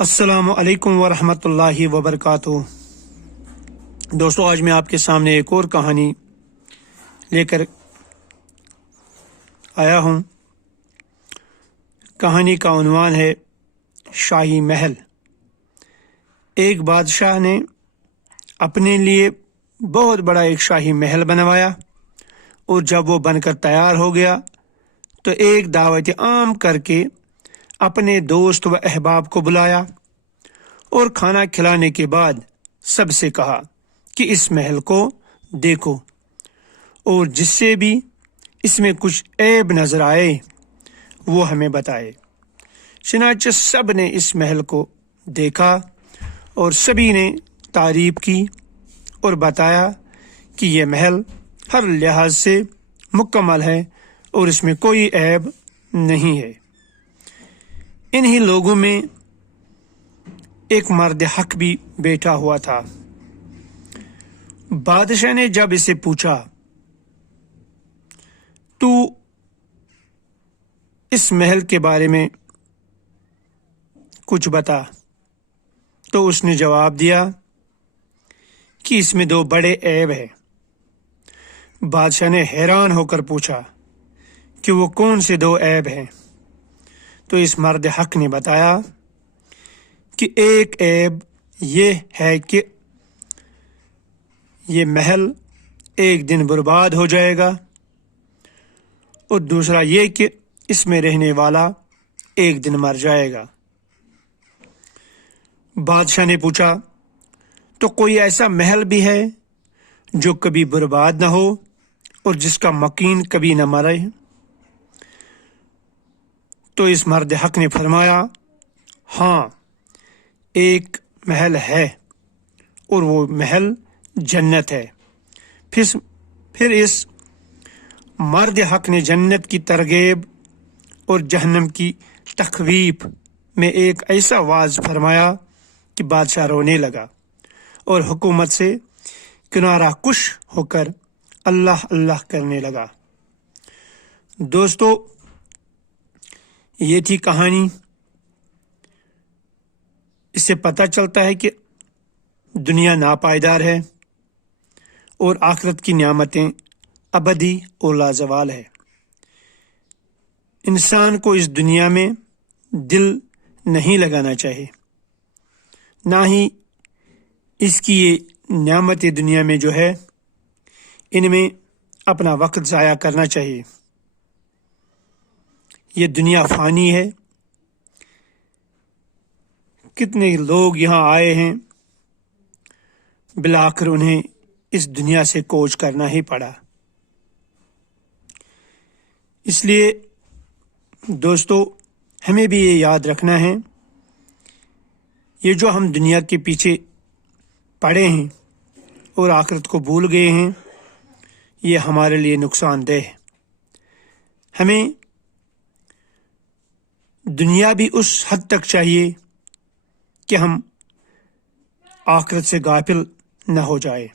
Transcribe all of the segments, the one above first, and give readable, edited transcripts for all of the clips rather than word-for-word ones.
अस्सलामु अलैकुम वरहमतुल्लाहि वबरकातुहू। दोस्तों, आज मैं आपके सामने एक और कहानी लेकर आया हूँ। कहानी का उन्वान है शाही महल। एक बादशाह ने अपने लिए बहुत बड़ा एक शाही महल बनवाया और जब वो बनकर तैयार हो गया तो एक दावत आम करके अपने दोस्त व अहबाब को बुलाया और खाना खिलाने के बाद सबसे कहा कि इस महल को देखो और जिससे भी इसमें कुछ ऐब नजर आए वो हमें बताए। चनाचे सब ने इस महल को देखा और सभी ने तारीफ की और बताया कि यह महल हर लिहाज से मुकम्मल है और इसमें कोई ऐब नहीं है। इन्हीं लोगों में एक मर्द हक भी बैठा हुआ था। बादशाह ने जब इसे पूछा, तू इस महल के बारे में कुछ बता, तो उसने जवाब दिया कि इसमें दो बड़े ऐब हैं। बादशाह ने हैरान होकर पूछा कि वो कौन से दो ऐब हैं, तो इस मर्द हक ने बताया कि एक ऐब ये है कि ये महल एक दिन बर्बाद हो जाएगा और दूसरा ये कि इसमें रहने वाला एक दिन मर जाएगा। बादशाह ने पूछा, तो कोई ऐसा महल भी है जो कभी बर्बाद न हो और जिसका मकीन कभी न मरे? तो इस मर्द हक ने फरमाया, हाँ, एक महल है और वो महल जन्नत है। फिर इस मर्द हक ने जन्नत की तरगीब और जहन्नम की तखवीफ में एक ऐसा वाज फरमाया कि बादशाह रोने लगा और हुकूमत से किनारा कुश होकर अल्लाह अल्लाह करने लगा। दोस्तों, ये थी कहानी। इससे पता चलता है कि दुनिया नापायदार है और आखिरत की नियामतें अबदी और लाजवाल है। इंसान को इस दुनिया में दिल नहीं लगाना चाहिए, ना ही इसकी ये नियामतें दुनिया में जो है इनमें अपना वक्त ज़ाया करना चाहिए। ये दुनिया फानी है। कितने लोग यहाँ आए हैं, बिलाकर उन्हें इस दुनिया से कोच करना ही पड़ा। इसलिए दोस्तों, हमें भी ये याद रखना है, ये जो हम दुनिया के पीछे पड़े हैं और आखिरत को भूल गए हैं, ये हमारे लिए नुकसानदेह है। हमें दुनिया भी उस हद तक चाहिए कि हम आखिरत से गाफिल न हो जाए।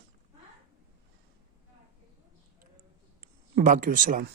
बाकी वस्सलाम।